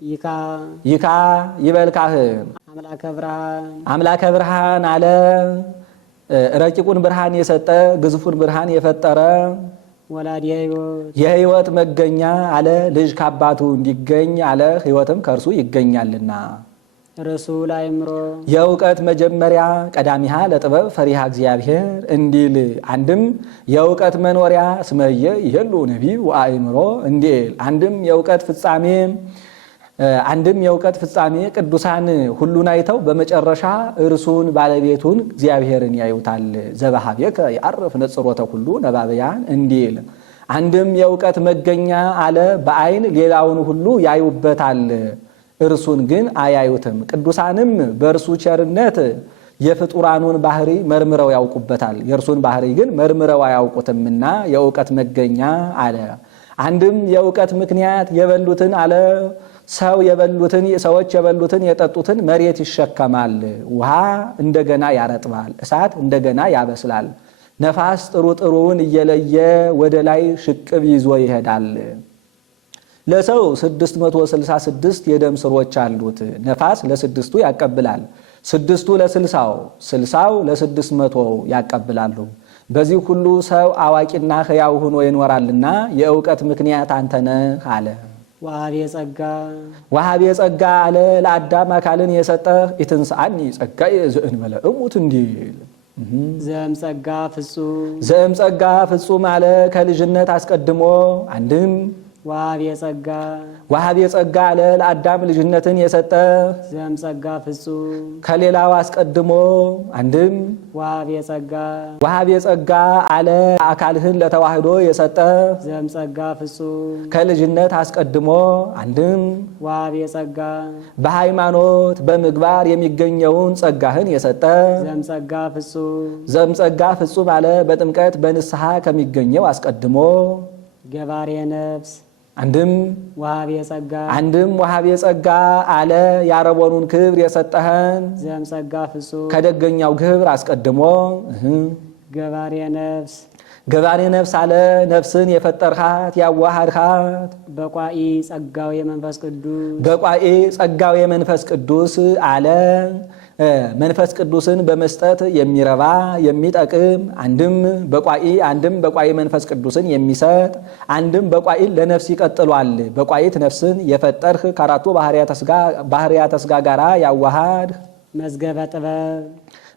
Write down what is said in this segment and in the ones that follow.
ይካ ይበልካህን አምላከ ብርሃን አለ ረቂቁን ብርሃን የሰጠ ግዙፉን ብርሃን የፈጠረ የሕይወት መገኛ አለ ልጅ ከአባቱ እንዲገኝ አለ ሕይወትም ከእርሱ ይገኛልና ረሱል አእምሮ የእውቀት መጀመሪያ ቀዳሚሃ ለጥበብ ፈሪሃ እግዚአብሔር እንዲል አንድም የእውቀት መኖሪያ ስመየ ይሄሉ ነቢብ ወአእምሮ እንዲል አንድም የእውቀት ፍጻሜ ቅዱሳን ሁሉን አይተው በመጨረሻ እርሱን ባለቤቱን እግዚአብሔርን ያዩታል። ዘበሃቤከ ያርፍ ነጽሮተ ሁሉ ነባብያን እንዲል አንድም የእውቀት መገኛ አለ በአይን ሌላውን ሁሉ ያዩበታል፣ እርሱን ግን አያዩትም። ቅዱሳንም በእርሱ ቸርነት የፍጡራኑን ባህሪ መርምረው ያውቁበታል፣ የእርሱን ባህሪ ግን መርምረው አያውቁትምና የእውቀት መገኛ አለ። አንድም የእውቀት ምክንያት የበሉትን አለ ሰዎች የበሉትን የጠጡትን መሬት ይሸከማል፣ ውሃ እንደገና ያረጥባል፣ እሳት እንደገና ያበስላል፣ ነፋስ ጥሩውን እየለየ ወደ ላይ ሽቅብ ይዞ ይሄዳል። ለሰው 666 የደም ስሮች አሉት። ነፋስ ለስድስቱ ያቀብላል፣ ስድስቱ ለስልሳው፣ ስልሳው ለስድስት100 ያቀብላሉ። በዚህ ሁሉ ሰው አዋቂና ሕያው ሆኖ ይኖራልና የእውቀት ምክንያት አንተነህ አለ። ወሃቤ ጸጋ አለ ለአዳም አካልን የሰጠህ ኢትንስአኒ ጸጋዬ ዘእንበለ እሙት እንዲል ዘእም ጸጋ ፍጹም አለ ከልጅነት አስቀድሞ አንድም ወሃቤ ጸጋ አለ ለአዳም ልጅነትን የሰጠ ዘም ጸጋ ፍጹም ከሌላው አስቀድሞ አንድም ወሃቤ ጸጋ አለ አካልህን ለተዋህዶ የሰጠ ዘም ጸጋ ፍጹም ከልጅነት አስቀድሞ አንድም ወሃቤ ጸጋ በሃይማኖት በምግባር የሚገኘውን ጸጋህን የሰጠ ዘም ጸጋ ፍጹም አለ በጥምቀት በንስሐ ከሚገኘው አስቀድሞ ገባሬ ነፍስ አንድም ወሃቤ ጸጋ አለ ያረቦኑን ክብር የሰጠህን ዘም ጸጋ ፍጹም ከደገኛው ክብር አስቀድሞ ገባሬ ነፍስ አለ ነፍስን የፈጠርሃት ያዋሃድሃት በቋኢ ጸጋው የመንፈስ ቅዱስ አለ መንፈስ ቅዱስን በመስጠት የሚረባ የሚጠቅም አንድም በቋኢ መንፈስ ቅዱስን የሚሰጥ አንድም በቋኢ ለነፍስ ይቀጥሏል። በቋኢት ነፍስን የፈጠርህ ከአራቱ ባህርያተ ሥጋ ጋራ ያዋሃድ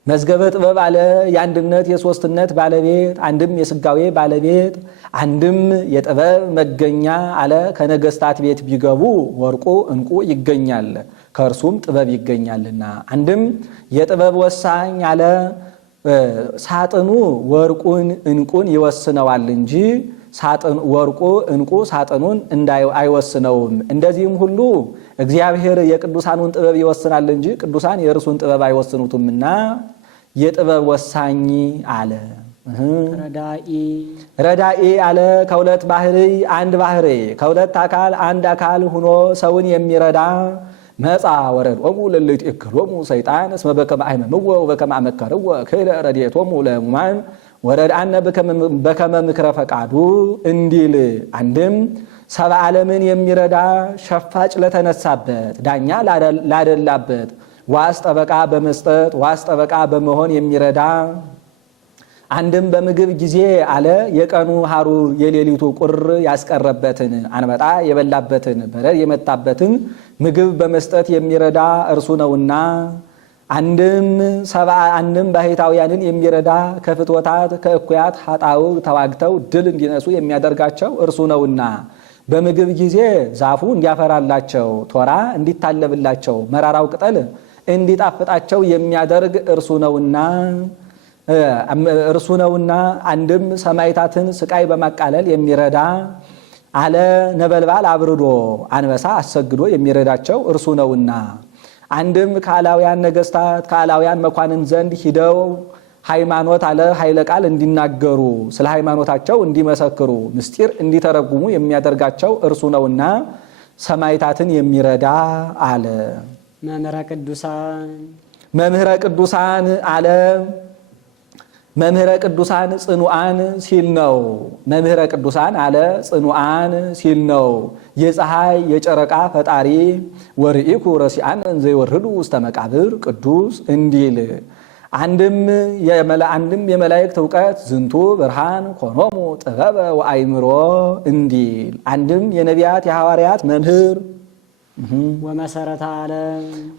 መዝገበ ጥበብ አለ የአንድነት የሶስትነት ባለቤት አንድም የስጋዌ ባለቤት አንድም የጥበብ መገኛ አለ ከነገስታት ቤት ቢገቡ ወርቁ እንቁ ይገኛል ከእርሱም ጥበብ ይገኛልና አንድም የጥበብ ወሳኝ አለ ሳጥኑ ወርቁን እንቁን ይወስነዋል እንጂ ወርቁ እንቁ ሳጥኑን አይወስነውም። እንደዚህም ሁሉ እግዚአብሔር የቅዱሳኑን ጥበብ ይወስናል እንጂ ቅዱሳን የእርሱን ጥበብ አይወስኑትምና የጥበብ ወሳኝ አለ። ረዳኢ አለ ከሁለት ባህሪ አንድ ባህሪ ከሁለት አካል አንድ አካል ሆኖ ሰውን የሚረዳ መጻ ወረድኦሙ ለለይትእክሎሙ ሰይጣን እስመ በከመ አሕመምዎ ወበከመ አመከርዎ ክለ ረድኤቶሙ ለሕሙማን ወረድአነ በከመ ምክረ ፈቃዱ እንዲል አንድም ሰብአ ዓለምን የሚረዳ ሸፋጭ ለተነሳበት ዳኛ ላደላበት ዋስ ጠበቃ በመስጠት ዋስ ጠበቃ በመሆን የሚረዳ አንድም በምግብ ጊዜ አለ የቀኑ ሐሩር የሌሊቱ ቁር ያስቀረበትን አንበጣ የበላበትን በረር የመታበትን ምግብ በመስጠት የሚረዳ እርሱ ነውና አንድም ባሕታውያንን የሚረዳ ከፍትወታት ከእኩያት ኃጣው ተዋግተው ድል እንዲነሱ የሚያደርጋቸው እርሱ ነውና በምግብ ጊዜ ዛፉ እንዲያፈራላቸው ቶራ እንዲታለብላቸው መራራው ቅጠል እንዲጣፍጣቸው የሚያደርግ እርሱ ነውና አንድም ሰማዕታትን ስቃይ በማቃለል የሚረዳ አለ ነበልባል አብርዶ አንበሳ አሰግዶ የሚረዳቸው እርሱ ነውና አንድም ከአላውያን ነገስታት ከአላውያን መኳንን ዘንድ ሂደው ሃይማኖት አለ ኃይለ ቃል እንዲናገሩ ስለ ሃይማኖታቸው እንዲመሰክሩ ምስጢር እንዲተረጉሙ የሚያደርጋቸው እርሱ ነውና ሰማዕታትን የሚረዳ አለ። መምህረ ቅዱሳን አለ መምህረ ቅዱሳን ጽኑዓን ሲል ነው። መምህረ ቅዱሳን አለ ጽኑዓን ሲል ነው። የፀሐይ የጨረቃ ፈጣሪ ወርኢኩ ረሲዓን ዘይወርዱ ውስተ መቃብር ቅዱስ እንዲል አንድም የመላእክት እውቀት ዝንቱ ብርሃን ኮኖሙ ጥበበ ወአይምሮ እንዲል አንድም የነቢያት የሐዋርያት መምህር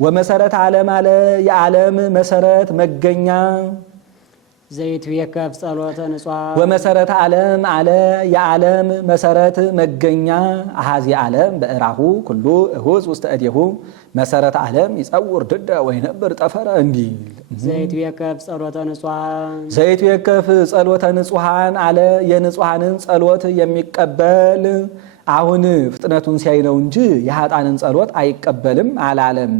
ወመሰረተ ዓለም አለ የዓለም መሰረት መገኛ ዘይቱ የከፍ ጸሎተ ንጹሐን ወመሰረተ ዓለም አለ የዓለም መሰረት መገኛ አሃዚ ዓለም በእራሁ ኩሉ እሁዝ ውስተ እዴሁ መሰረተ ዓለም ይጸውር ድደ ወይነብር ጠፈረ እንዲል ዘይቱ የከፍ ጸሎተ ንጹሐን ዘይቱ የከፍ ጸሎተ ንጹሐን አለ የንጹሐንን ጸሎት የሚቀበል አሁን ፍጥነቱን ሲያይ ነው እንጂ የኃጥአንን ጸሎት አይቀበልም አላለም።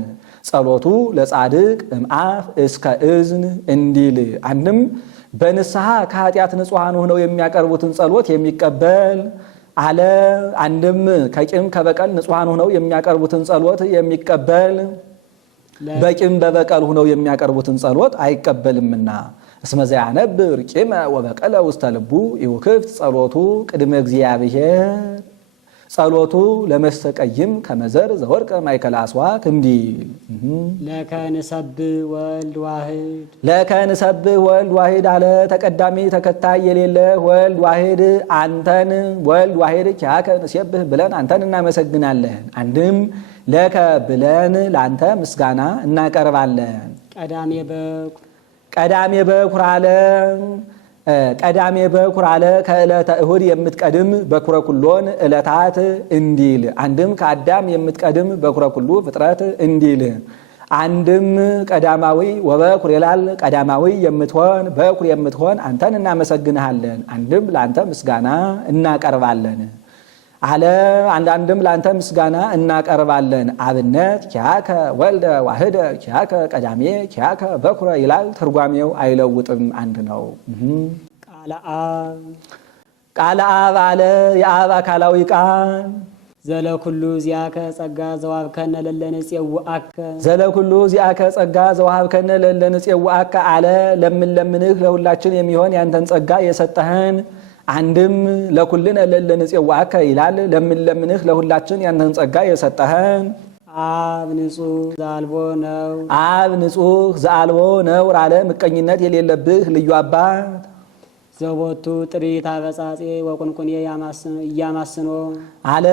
ጸሎቱ ለጻድቅ እምአፍ እስከ እዝን እንዲል አንድም በንስሐ ከኃጢአት ንጹሐን ሆነው የሚያቀርቡትን ጸሎት የሚቀበል አለ። አንድም ከቂም ከበቀል ንጹሐን ሆነው የሚያቀርቡትን ጸሎት የሚቀበል በቂም በበቀል ሆነው የሚያቀርቡትን ጸሎት አይቀበልምና እስመ ዘያነብር ቂመ ወበቀለ ውስተ ልቡ ይውክፍት ጸሎቱ ቅድመ እግዚአብሔር ጸሎቱ ለመስተቀይም ከመዘር ዘወርቀ ማይከል አስዋክ እንዲል ለከንሰብ ወልድ ዋሂድ አለ ተቀዳሚ ተከታይ የሌለ ወልድ ዋሂድ አንተን ወልድ ዋሂድ ኪያከ ንሴብህ ብለን አንተን እናመሰግናለን። አንድም ለከ ብለን ለአንተ ምስጋና እናቀርባለን። ቀዳሜ በኩር አለ ቀዳሜ በኩር አለ ከዕለተ እሁድ የምትቀድም በኩረ ኩሎን ዕለታት እንዲል አንድም ከአዳም የምትቀድም በኩረ ኩሉ ፍጥረት እንዲል አንድም ቀዳማዊ ወበኩር ይላል ቀዳማዊ የምትሆን በኩር የምትሆን አንተን እናመሰግንሃለን። አንድም ለአንተ ምስጋና እናቀርባለን አለ አንዳንድም ለአንተ ምስጋና እናቀርባለን። አብነት ኪያከ ወልደ ዋህደ ኪያከ ቀዳሜ ኪያከ በኩረ ይላል። ትርጓሜው አይለውጥም፣ አንድ ነው። ቃለ አብ አለ የአብ አካላዊ ቃል ዘለኩሉ ዚአከ ጸጋ ዘዋሃብከነ ለለንጽየውአከ ዘለኩሉ ዚአከ ጸጋ ዘዋሃብከነ ለለንጽየውአከ አለ ለምንለምንህ ለሁላችን የሚሆን ያንተን ጸጋ የሰጠህን አንድም ለኩልነ ለለንጽየውአከ ይላል ለምንለምንህ ለሁላችን ያንተን ጸጋ የሰጠህን አብ ንጹሕ ዘአልቦ ነውር አለ ምቀኝነት የሌለብህ ልዩ አባት ዘቦቱ ጥሪት አበጻጼ ወቁንቁኔ እያማስኖ አለ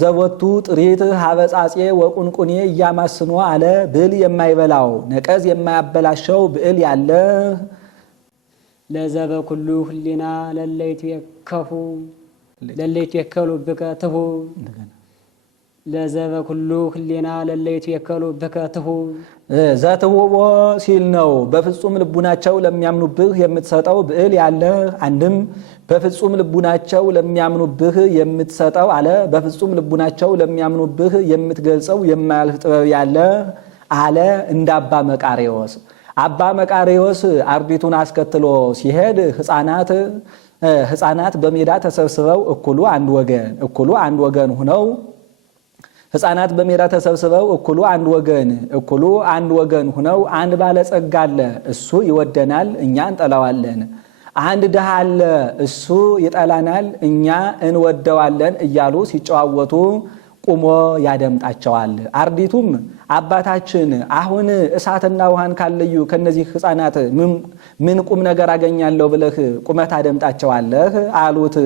ዘቦቱ ጥሪት አበጻጼ ወቁንቁኔ እያማስኖ አለ ብል የማይበላው ነቀዝ የማያበላሸው ብዕል ያለ ለዘበ ኩሉ ህሊና ለለይቱ የከሉ ብከ ትሁ ለዘበ ኩሉ ህሊና ለለይቱ የከሉ ብከ ትሁ ዘትውቦ ሲል ነው። በፍጹም ልቡናቸው ለሚያምኑብህ የምትሰጠው ብዕል ያለ አንድም በፍጹም ልቡናቸው ለሚያምኑብህ የምትሰጠው አለ በፍጹም ልቡናቸው ለሚያምኑብህ የምትገልጸው የማያልፍ ጥበብ ያለ አለ እንደ አባ መቃርዮስ አባ መቃርዮስ አርዲቱን አስከትሎ ሲሄድ ህፃናት በሜዳ ተሰብስበው እኩሉ አንድ ወገን ሆነው ህፃናት በሜዳ ተሰብስበው እኩሉ አንድ ወገን ሆነው አንድ ባለጸጋ አለ እሱ ይወደናል እኛ እንጠላዋለን፣ አንድ ድሃ አለ እሱ ይጠላናል እኛ እንወደዋለን እያሉ ሲጨዋወቱ ቁሞ ያደምጣቸዋል። አርዲቱም አባታችን አሁን እሳትና ውሃን ካለዩ ከነዚህ ህፃናት ምን ቁም ነገር አገኛለሁ ብለህ ቁመት አደምጣቸዋለህ አሉት።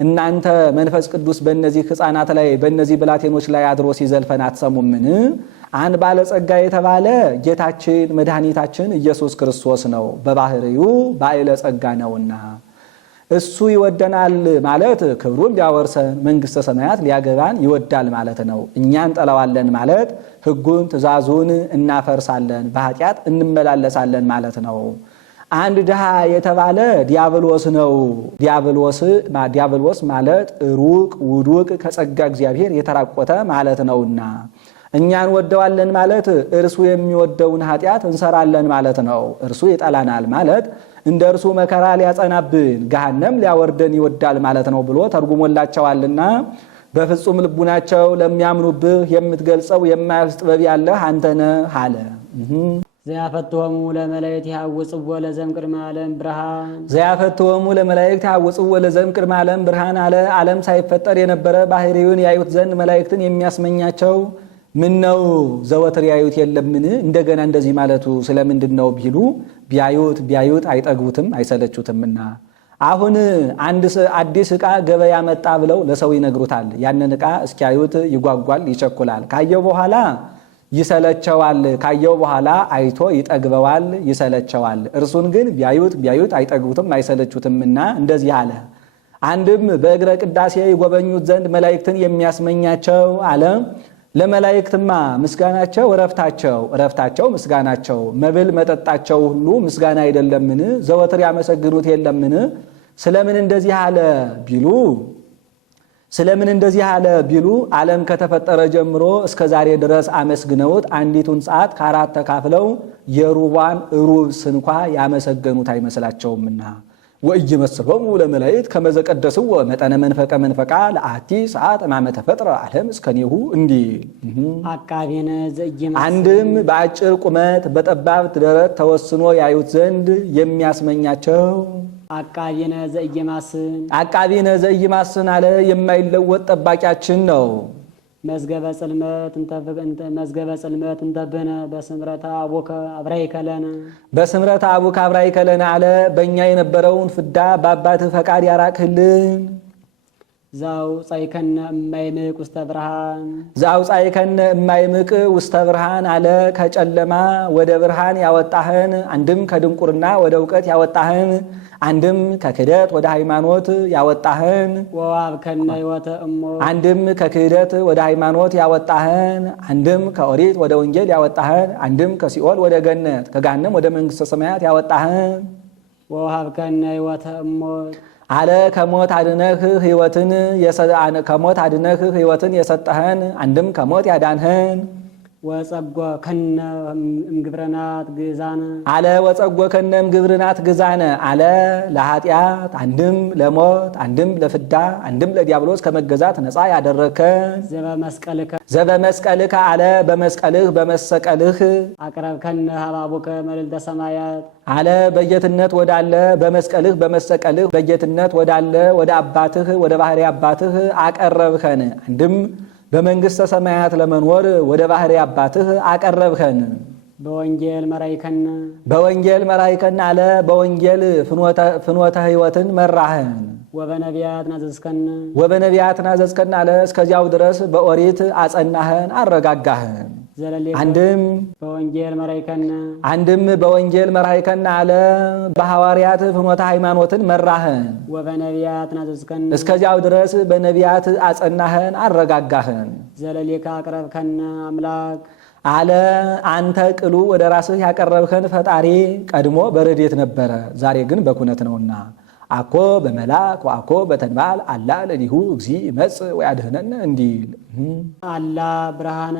እናንተ መንፈስ ቅዱስ በእነዚህ ህፃናት ላይ በእነዚህ ብላቴኖች ላይ አድሮ ሲዘልፈን አትሰሙምን? አንድ ባለጸጋ የተባለ ጌታችን መድኃኒታችን ኢየሱስ ክርስቶስ ነው። በባህሪው ባለጸጋ ነውና እሱ ይወደናል ማለት ክብሩን ሊያወርሰን መንግስተ ሰማያት ሊያገባን ይወዳል ማለት ነው። እኛ እንጠላዋለን ማለት ህጉን ትእዛዙን እናፈርሳለን፣ በኃጢአት እንመላለሳለን ማለት ነው። አንድ ድሃ የተባለ ዲያብሎስ ነው። ዲያብሎስ ማለት ሩቅ ውዱቅ ከጸጋ እግዚአብሔር የተራቆተ ማለት ነውና እኛን ወደዋለን ማለት እርሱ የሚወደውን ኃጢአት እንሰራለን ማለት ነው። እርሱ ይጠላናል ማለት እንደ እርሱ መከራ ሊያጸናብን ገሃነም ሊያወርደን ይወዳል ማለት ነው ብሎ ተርጉሞላቸዋልና በፍጹም ልቡናቸው ለሚያምኑብህ የምትገልጸው የማያልፍ ጥበብ ያለህ አንተ ነህ አለ። ዘያፈትወሙ ለመላእክት ያውጽዎ ለዘም ቅድመ ዓለም ብርሃን ዘያፈትወሙ ለመላእክት ያውጽዎ ለዘም ቅድመ ዓለም ብርሃን አለ። ዓለም ሳይፈጠር የነበረ ባህሪውን ያዩት ዘንድ መላእክትን የሚያስመኛቸው ምን ነው ዘወትር ያዩት የለምን? እንደገና እንደዚህ ማለቱ ስለምንድን ነው ቢሉ ቢያዩት አይጠግቡትም አይሰለቹትምና። አሁን አዲስ ዕቃ ገበያ መጣ ብለው ለሰው ይነግሩታል። ያንን ዕቃ እስኪያዩት ይጓጓል፣ ይቸኩላል። ካየው በኋላ ይሰለቸዋል። ካየው በኋላ አይቶ ይጠግበዋል፣ ይሰለቸዋል። እርሱን ግን ቢያዩት አይጠግቡትም አይሰለቹትምና እንደዚህ አለ። አንድም በእግረ ቅዳሴ ይጎበኙት ዘንድ መላእክትን የሚያስመኛቸው አለ። ለመላእክትማ ምስጋናቸው እረፍታቸው ምስጋናቸው፣ መብል መጠጣቸው ሁሉ ምስጋና አይደለምን? ዘወትር ያመሰግኑት የለምን? ስለምን እንደዚህ አለ ቢሉ ዓለም ከተፈጠረ ጀምሮ እስከ ዛሬ ድረስ አመስግነውት አንዲቱን ሰዓት ከአራት ተካፍለው የሩቧን ሩብ ስንኳ ያመሰገኑት አይመስላቸውምና። ወኢይመስሎሙ ለመላእክት ከመ ዘቀደስዎ መጠነ መንፈቃ ለአቲ ሰዓት እማመ ተፈጥረ ዓለም እስከኔሁ እንዲል። አቃቤነ ዘኢይማስ አንድም በአጭር ቁመት በጠባብ ደረት ተወስኖ ያዩት ዘንድ የሚያስመኛቸው አቃቤነ ዘኢይማስን አለ። የማይለወጥ ጠባቂያችን ነው። መዝገበ ጽልመት እንተብህነ በስምረተ አቡከ አብራይከለነ በስምረተ አቡከ አብራይከለነ አለ። በእኛ የነበረውን ፍዳ በአባትህ ፈቃድ ያራቅህልን። ዘአውጻእከነ እማይምቅ ውስተ ብርሃን አለ። ከጨለማ ወደ ብርሃን ያወጣህን፣ አንድም ከድንቁርና ወደ እውቀት ያወጣህን፣ አንድም ከክህደት ወደ ሃይማኖት ያወጣህን፣ ወወሀብከነ ሕይወተ እሞ አንድም ከክህደት ወደ ሃይማኖት ያወጣህን፣ አንድም ከኦሪት ወደ ወንጌል ያወጣህን፣ አንድም ከሲኦል ወደ ገነት ከገሃነም ወደ መንግሥተ ሰማያት ያወጣህን፣ ወወሀብከነ ሕይወተ እሞ አለ። ከሞት አድነህ ሕይወትን የሰጠህን፣ አንድም ከሞት ያዳንህን፣ ወጸጎከነ እምግብርናት ግዛነ አለ። ወጸጎከነ እምግብርናት ግዛነ አለ። ለኃጢአት አንድም ለሞት አንድም ለፍዳ አንድም ለዲያብሎስ ከመገዛት ነፃ ያደረከን ዘበመስቀልከ አለ። በመሰቀልህ አቅረብከነ ሀበ አቡከ መልዕልተ ሰማያት አለ። በጌትነት ወዳለ በመስቀልህ በጌትነት ወዳለ ወደ አባትህ ወደ ባህሪ አባትህ አቀረብከን። አንድም በመንግሥተ ሰማያት ለመኖር ወደ ባህሪ አባትህ አቀረብከን። በወንጌል መራይከን አለ። በወንጌል ፍኖተ ሕይወትን መራህን። ወበነቢያት ናዘዝከን አለ። እስከዚያው ድረስ በኦሪት አጸናህን አረጋጋህን። አንድም በወንጌል መራይከን አለ። በሐዋርያት ፍኖተ ሃይማኖትን መራህን። እስከዚያው ድረስ በነቢያት አጸናህን አረጋጋህን። ዘለሌካ አቅረብከነ አምላክ አለ። አንተ ቅሉ ወደ ራስህ ያቀረብከን ፈጣሪ ቀድሞ በረድኤት ነበረ፣ ዛሬ ግን በኩነት ነውና። አኮ በመላክ ወአኮ በተንባል አላ ለሊሁ እግዚ ይመጽእ ወያድኅነነ እንዲል። አላ ብርሃነ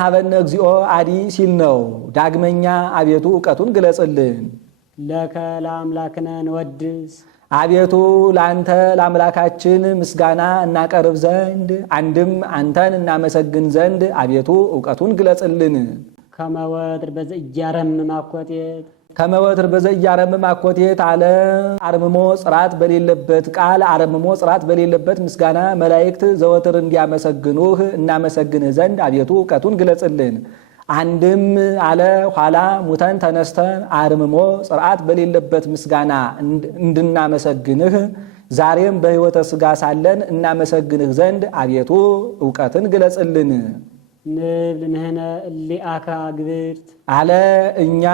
ሀበነ እግዚኦ አዲ ሲል ነው። ዳግመኛ አቤቱ እውቀቱን ግለጽልን። ለከ ለአምላክነ እንወድስ አቤቱ ለአንተ ለአምላካችን ምስጋና እናቀርብ ዘንድ፣ አንድም አንተን እናመሰግን ዘንድ አቤቱ እውቀቱን ግለጽልን። ከመወትር በዘኢያረምም አኮቴት አለ። አርምሞ ጽራት በሌለበት ቃል አርምሞ ጽራት በሌለበት ምስጋና መላእክት ዘወትር እንዲያመሰግኑህ እናመሰግንህ ዘንድ አቤቱ እውቀቱን ግለጽልን። አንድም አለ ኋላ ሙተን ተነስተን አርምሞ ጽርዓት በሌለበት ምስጋና እንድናመሰግንህ ዛሬም በሕይወተ ሥጋ ሳለን እናመሰግንህ ዘንድ አቤቱ እውቀትን ግለጽልን። ንብል ንሕነ እሊአከ ግብርት አለ። እኛ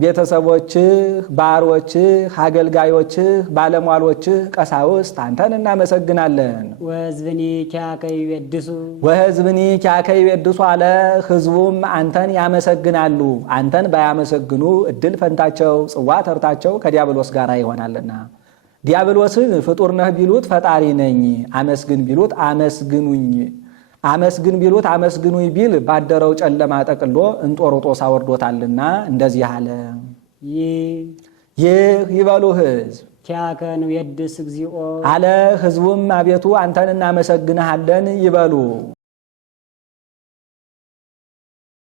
ቤተሰቦችህ፣ ባሮችህ፣ አገልጋዮችህ፣ ባለሟሎችህ፣ ቀሳውስት አንተን እናመሰግናለን። ወሕዝብኒ ኪያከ ይቤድሱ አለ። ሕዝቡም አንተን ያመሰግናሉ። አንተን ባያመሰግኑ እድል ፈንታቸው ጽዋ ተርታቸው ከዲያብሎስ ጋር ይሆናልና። ዲያብሎስን ፍጡር ነህ ቢሉት ፈጣሪ ነኝ፣ አመስግን ቢሉት አመስግን ቢሉት አመስግኑኝ ቢል ባደረው ጨለማ ጠቅሎ እንጦሮጦስ አወርዶታልና እንደዚህ አለ። ይህ ይበሉ ሕዝብ ኪያከን የድስ እግዚኦ አለ። ሕዝቡም አቤቱ አንተን እናመሰግንሃለን ይበሉ።